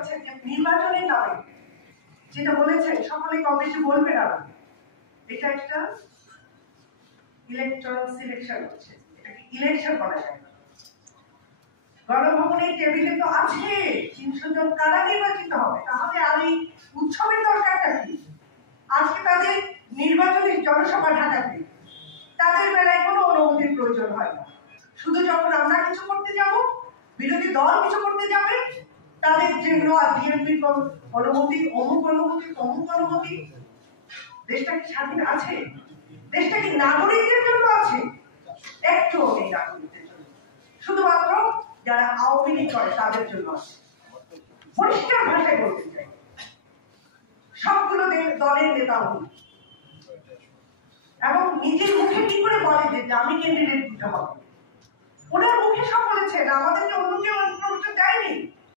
যাচ্ছে যে নির্বাচনের নামে যেটা বলেছেন সকলে কম বেশি বলবে না, এটা একটা ইলেকট্রাল সিলেকশন হচ্ছে, এটাকে ইলেকশন বলা যায় না। গণভবনের টেবিলে তো আছে ৩০০ জন কারা নির্বাচিত হবে, তাহলে আর এই উৎসবের দরকারটা কি? আজকে তাদের নির্বাচনের জনসভা ঢাকাতে, তাদের বেলায় কোনো অনুমতির প্রয়োজন হয় না। শুধু যখন আমরা কিছু করতে যাব, বিরোধী দল কিছু করতে যাবে, তাদের জন্য আর বিএনপির অনুমতি, অমুক অনুমতি, তমুক অনুমতি। দেশটা কি স্বাধীন আছে? দেশটা কি নাগরিকদের জন্য আছে? একটুও নেই নাগরিকদের জন্য, শুধুমাত্র যারা আওয়ামী লীগ করে তাদের জন্য আছে। পরিষ্কার ভাষায় বলতে চাই, সবগুলো দলের নেতা এবং নিজের মুখে কি করে বলে যে আমি ক্যান্ডিডেট দিতে হবে। ওনার মুখে সব বলেছেন, আমাদেরকে অন্য কেউ ইনফরমেশন দেয়নি।